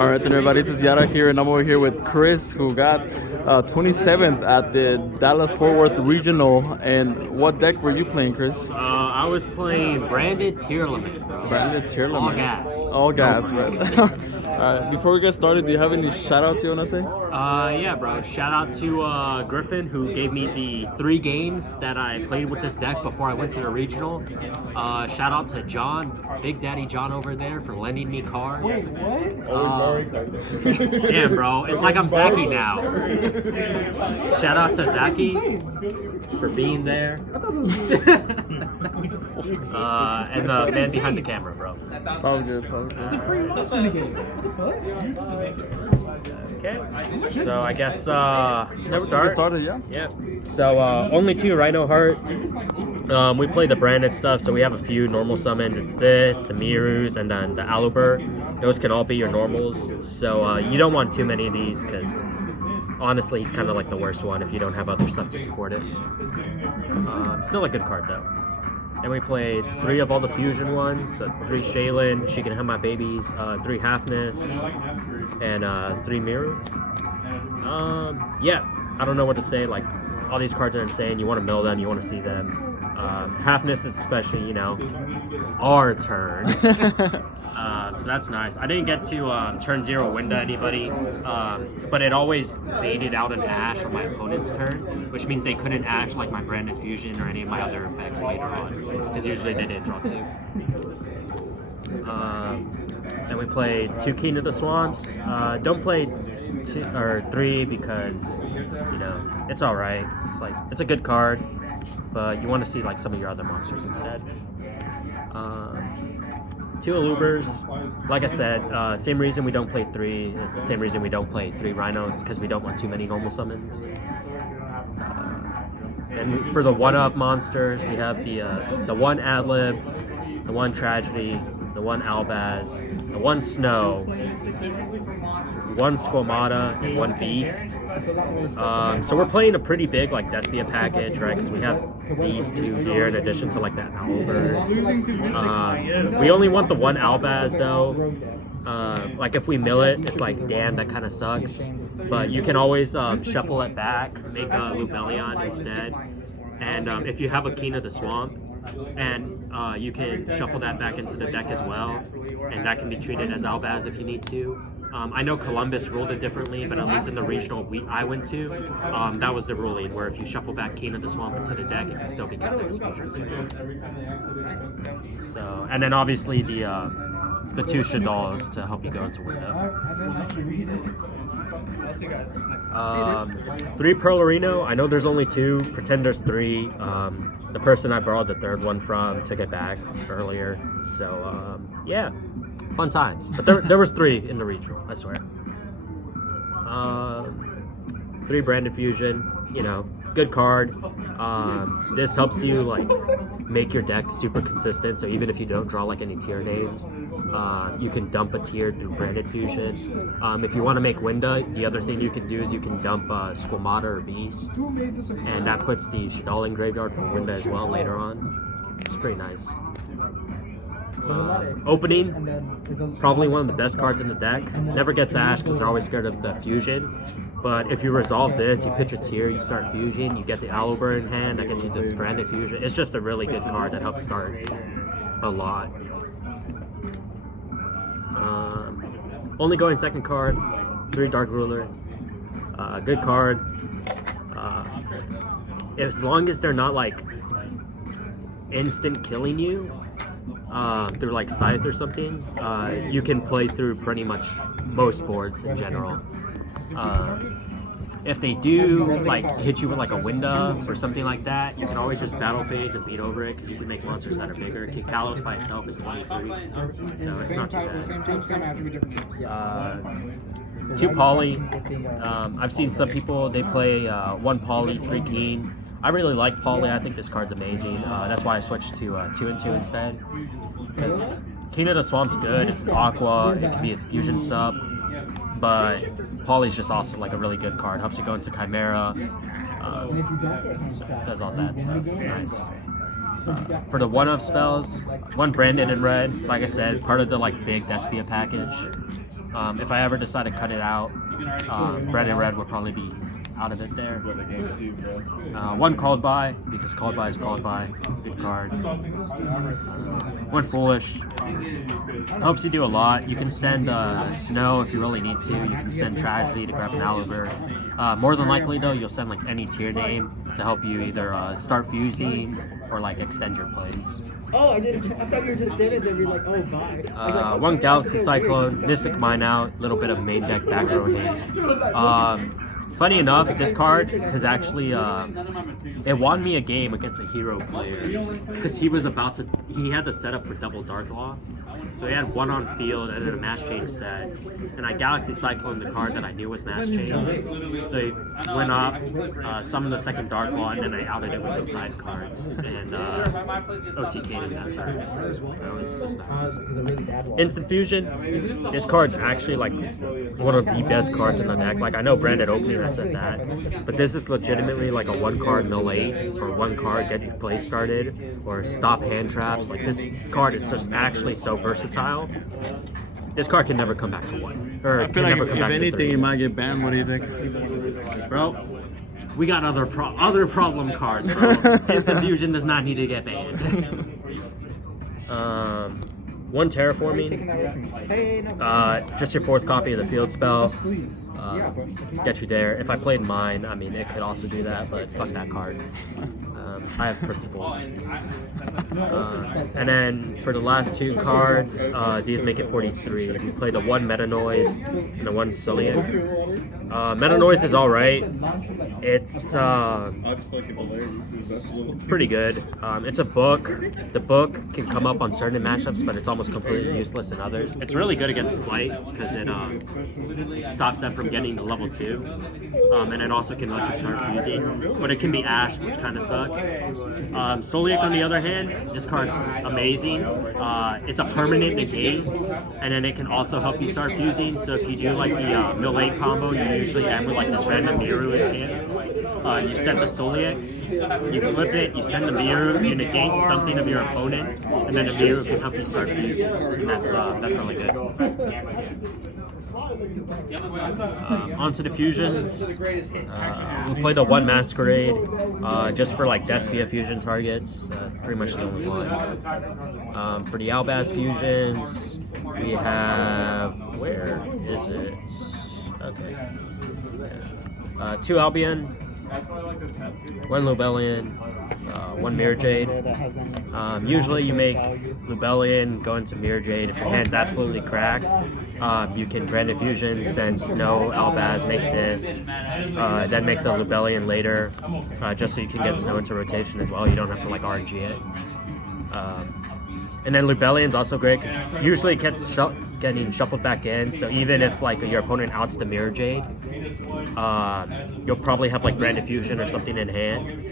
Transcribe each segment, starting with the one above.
All right, then everybody, this is Yara here, and I'm over here with Chris, who got 27th at the Dallas-Fort Worth Regional. And what deck were you playing, Chris? I was playing branded Tearlaments, bro. Branded Tearlaments. All gas. All gas, No right? Before we get started, do you have any shout-outs you want to say? Yeah, bro. Shout out to Griffin, who gave me the 3 games that I played with this deck before I went to the regional. Shout out to John, Big Daddy John over there, for lending me cards. Wait, what? Damn, bro. It's like I'm Zaki now. Shout out to Zaki for being there. And the man behind the camera, bro. Sounds good, sounds It's a good. free monster in the game. What the fuck? Okay. So I guess Never start. started, yeah? Yeah. So only 2 Rhino Heart. We play the branded stuff, so we have a few normal summons. It's this, the Mirus, and then the Alubur. Those can all be your normals. So you don't want too many of these because honestly, he's kind of like the worst one if you don't have other stuff to support it. Still a good card though. And we played 3 of all the fusion ones, 3 Shaylin, She Can Have My Babies, 3 Halfness, and 3 Miru. Yeah, I don't know what to say. Like, all these cards are insane. You want to mill them, you want to see them. Halfness is especially, you know, our turn. So that's nice. I didn't get to turn 0 Winda anybody, but it always baited out an Ash on my opponent's turn, which means they couldn't Ash like my branded fusion or any of my other effects later on, because usually they didn't draw 2. And we played 2 King of the Swamps. Don't play 2 or 3 because, you know, it's all right. It's like, it's a good card, but you want to see like some of your other monsters instead. 2 Alubers. Like I said, same reason we don't play 3 is the same reason we don't play 3 Rhinos, because we don't want too many normal summons. And for the 1-up monsters, we have the 1 Adlib, the 1 Tragedy, the 1 Albaz, the 1 Snow, 1 Squamata, and 1 Beast. So we're playing a pretty big like Despia package, right? Because we have these 2 here in addition to like that Albers. We only want the 1 Albaz though. Like if we mill it, it's like, damn, that kind of sucks. But you can always shuffle it back, make a Lubellion instead. And if you have a King of the Swamp, and you can shuffle that back into the deck as well, and that can be treated as Albaz if you need to. I know Columbus ruled it differently, but at least in the regional I went to, that was the ruling, where if you shuffle back King of the Swamp into the deck, it can still be counted as fusion too. So, and then obviously the 2 Shaddolls to help you go into window. 3 Pearlarino. I know there's only 2. Pretend there's 3. The person I borrowed the 3rd one from took it back earlier. So yeah, fun times. But there was 3 in the regional, I swear. 3 branded fusion. You know, good card. This helps you like make your deck super consistent. So even if you don't draw like any tier names, you can dump a tier through branded fusion. If you want to make Winda, the other thing you can do is you can dump Squamata or Beast, and that puts the Shaddoll in graveyard for Winda as well later on. It's pretty nice. Opening, probably one of the best cards in the deck. Never gets Ash because they're always scared of the fusion. But if you resolve this, you pitch a tier, you start fusion, you get the Alubur in hand, that gets you the branded fusion. It's just a really good card that helps start a lot. Only going 2nd card, 3 Dark Ruler. Good card. As long as they're not like instant killing you through like Scythe or something, you can play through pretty much most boards in general. If they do like hit you with like a Winda or something like that, you can always just battle phase and beat over it, because you can make monsters that are bigger. Kikalos by itself is 23, so it's not too bad. 2 Poly. I've seen some people, they play 1 Poly, 3 Keen. I really like Poly. I think this card's amazing. That's why I switched to 2 and 2 instead. Because King of the Swamp's good. It's an Aqua. It can be a fusion sub. But Poly's just also like a really good card. Helps you go into Chimera. So it does all that stuff. It's nice. For the 1-up spells, 1 branded in red. Like I said, part of the like big Despia package. If I ever decide to cut it out, Rowlett Rd would probably be out of it there. One called by, because called by is called by. Good card. One foolish. Helps you do a lot. You can send Snow if you really need to. You can send Tragedy to grab an Aliber. More than likely though, you'll send like any tier name to help you either start fusing or like extend your plays. Oh, I didn't. I thought you were just standing there, be like, oh, bye. One Galaxy Cyclone, Mystic Mine out, little bit of main deck back row hand. Funny enough, this card has actually it won me a game against a hero player because he had the setup for double Dark Law. So he had one on field and then a Mass Change set, and I Galaxy Cyclone the card that I knew was Mass Change. So he went off, summoned the second Dark Law, and then I outed it with some side cards and OTK'd him that turn. That was nice. Instant Fusion. This card's actually like one of the best cards in the deck. Like I know Branded Opening I said that, but this is legitimately like a one card mill 8 or one card get your play started or stop hand traps. Like this card is just actually so versatile. This card can never come back to 1. Or I feel like if anything, it might get banned. What do you think? Bro, we got other problem cards, bro. Instant Fusion does not need to get banned. One Terraforming, just your 4th copy of the field spell, get you there. If I played mine, I mean, it could also do that, but fuck that card. I have principles. And then for the last 2 cards, these make it 43. We played the 1 Meta Noise and the 1 Cillian. Meta Noise is alright. It's pretty good. It's a book. The book can come up on certain matchups, but it's almost completely useless in others. It's really good against Blight because it stops them from getting to level 2. And it also can let you start fusing, but it can be ashed, which kind of sucks. Soliac, on the other hand, this card's amazing. It's a permanent negate, and then it can also help you start fusing. So if you do like the mill 8 combo, you usually end with like this random Miru in hand. You set the Soliac, you flip it, you send the Miru, you negate something of your opponent, and then the Miru can help you start fusing. And that's really good. Onto the fusions. We played the 1 Masquerade just for like Despia fusion targets. Pretty much the only one. For the Albaz fusions, we have, where is it? Okay. 2 Albion, 1 Lubellion, 1 Mirror Jade. Usually you make Lubellion, go into Mirror Jade. If your hand's absolutely cracked, you can Branded Fusion, send Snow, Albaz, make this, then make the Lubellion later, just so you can get Snow into rotation as well. You don't have to like RNG it. And then Lubellion's also great because usually it gets getting shuffled back in, so even if like your opponent outs the Mirror Jade, you'll probably have like Branded Fusion or something in hand.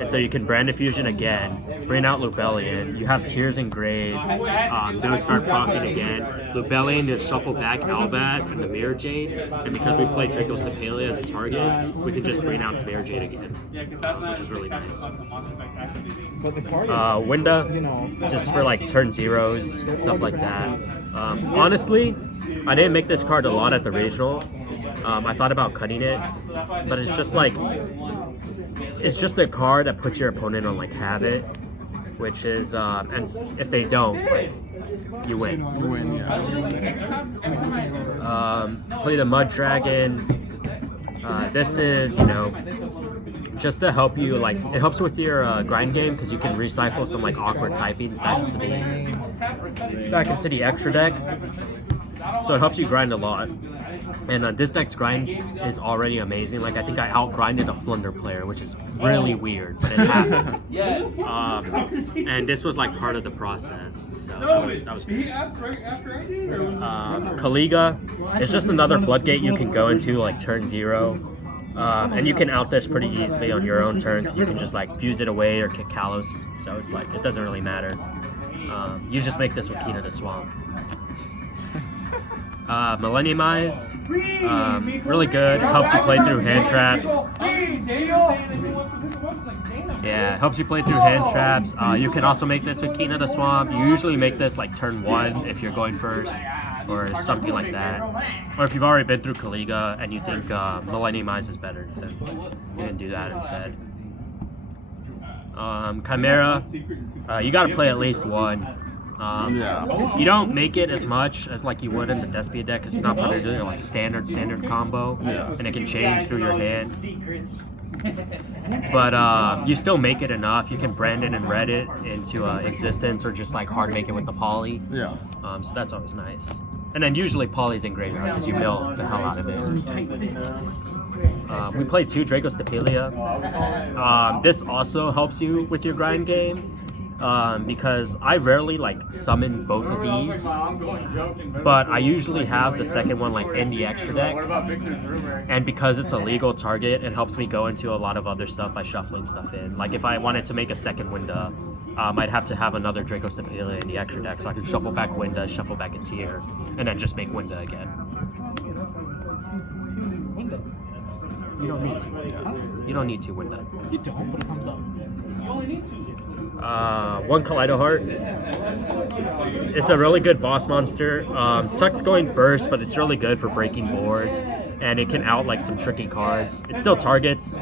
And so you can Branded Fusion again, bring out Lubellion, you have Tears Engraved, then start proccing again. Lubellion to shuffle back Albaz and the Mirror Jade, and because we played Draco Sepalia as a target, we can just bring out the Mirror Jade again, which is really nice. Winda, just for like turn zeros, stuff like that. Honestly, I didn't make this card a lot at the regional. I thought about cutting it, but it's just like, it's just a card that puts your opponent on like habit, which is, and if they don't, like, you win. You win, yeah. Play the Mud Dragon. This is, you know, just to help you, like, it helps with your grind game because you can recycle some like awkward typings back into the extra deck. So it helps you grind a lot. And this deck's grind is already amazing. Like, I think I outgrinded a Flunder player, which is really weird, but it happened. And this was like part of the process, so that was good. Kaliga is just another floodgate you can go into like turn 0. And you can out this pretty easily on your own turn because you can just like fuse it away or kick Kalos, so it's like, it doesn't really matter. You just make this with Kina the Swamp. Millenniumize, really good, helps you play through hand traps. Yeah, helps you play through hand traps. You can also make this with Kina the Swamp. You usually make this like turn 1 if you're going first. or something like that. Or if you've already been through Kaliga and you think Millenniumize is better, then you can do that instead. Chimera, you gotta play at least one. Yeah. You don't make it as much as like you would in the Despia deck because it's not particularly like standard combo, and it can change through your hand. But you still make it enough. You can brand it and red it into existence, or just like hard make it with the poly. Yeah. So that's always nice. And then usually poly's in graveyard because you mill the hell out of it. We play 2 Draco Stapelia. This also helps you with your grind game. Because I rarely like summon both of these, but I usually have the second one like in the extra deck, and because it's a legal target, it helps me go into a lot of other stuff by shuffling stuff in. Like if I wanted to make a second Winda, I'd have to have another Draco Stapelia in the extra deck, so I can shuffle back Winda, shuffle back a tier, and then just make Winda again. You don't need to Winda. You don't need to Winda. You don't, but it comes up. One Kaleido Heart. It's a really good boss monster. Sucks going first, but it's really good for breaking boards, and it can out like some tricky cards. It still targets,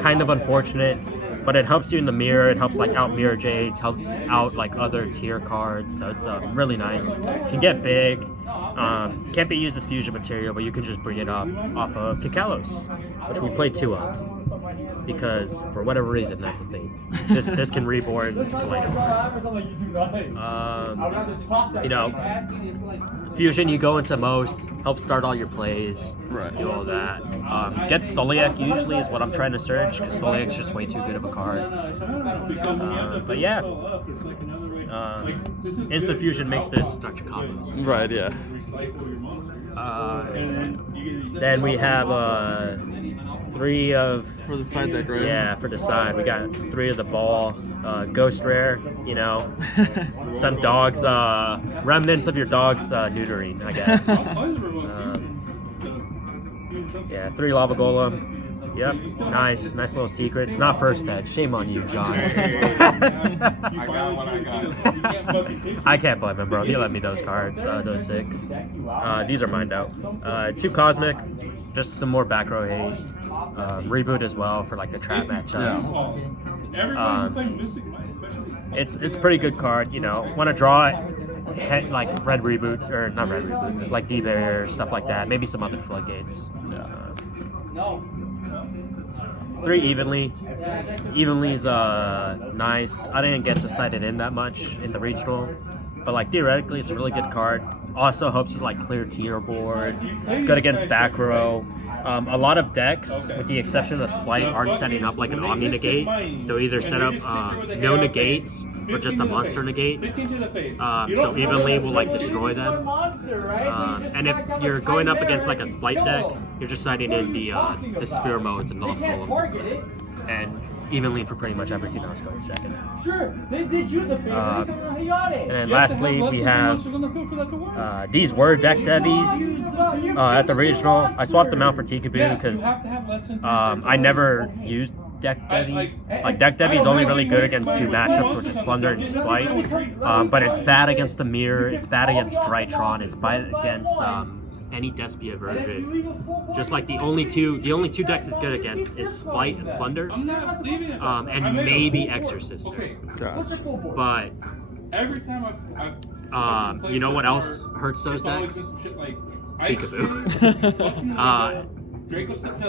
kind of unfortunate, but it helps you in the mirror. It helps like out Mirror Jades, helps out like other tier cards. So it's really nice. Can get big. Can't be used as fusion material, but you can just bring it up off of Kikalos, which we play 2 of. Because for whatever reason that's a thing. This can reboard Kaleido. You know, fusion you go into most, help start all your plays, Right. do all that. Get Soliak usually is what I'm trying to search, because Soliak's just way too good of a card. But yeah, instant fusion makes this start your combos. Right. Yeah. Then we have 3 of For the side deck, right? yeah, for the side. We got 3 of the ball, ghost rare, you know, some dogs, remnants of your dog's neutering, I guess. Yeah, 3 lava golem. Yep, nice little secrets. Not first edge. Shame on you, John. I can't blame him, bro. He let me those cards, those 6. These are mined out. 2 cosmic, just some more back row hate. Reboot as well for like the trap matchups. It's a pretty good card, you know. Want to draw it, like red reboot, or not red reboot, like D-barrier, stuff like that. Maybe some other floodgates. 3 evenly. Evenly's nice. I didn't get to sight it in that much in the regional, but like theoretically it's a really good card. Also helps you like clear tier boards. It's good against back row. A lot of decks, with the exception of Splight, aren't setting up like an Omni Negate. They'll either set up no negates or just a monster negate. So evenly will like destroy them. And if you're going up against like a Splight deck, you're just setting in the sphere modes and lava golems instead. And evenly for pretty much everything else going second. And then lastly, we have these were deck devies at the regional. I swapped them out for Tikaboo because I never used deck devi. Like deck devi is only really good against 2 matchups, which is Plunder and Splight. But it's bad against the Mirror. It's bad against Drytron. It's bad against any Despia version. Just like the only two decks it's good against is Splight and Plunder, and maybe Exorcister. But you know what else hurts those decks? Peekaboo.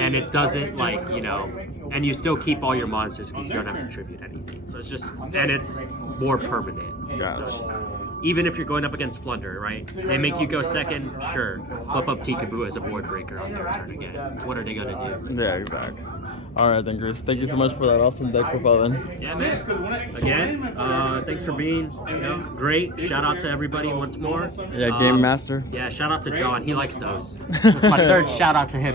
And it doesn't like, you know, and you still keep all your monsters because you don't have to tribute anything. So it's just, and it's more permanent. So even if you're going up against Flunder, right? They make you go second, sure. Flip up Peekaboo as a board breaker on their turn again. What are they gonna do? Yeah, exactly. All right, then, Chris. Thank you so much for that awesome deck profile, then. Yeah, man. Again, thanks for being great. Shout out to everybody once more. Yeah, Game Master. Yeah, shout out to John. He likes those. That's my 3rd shout out to him.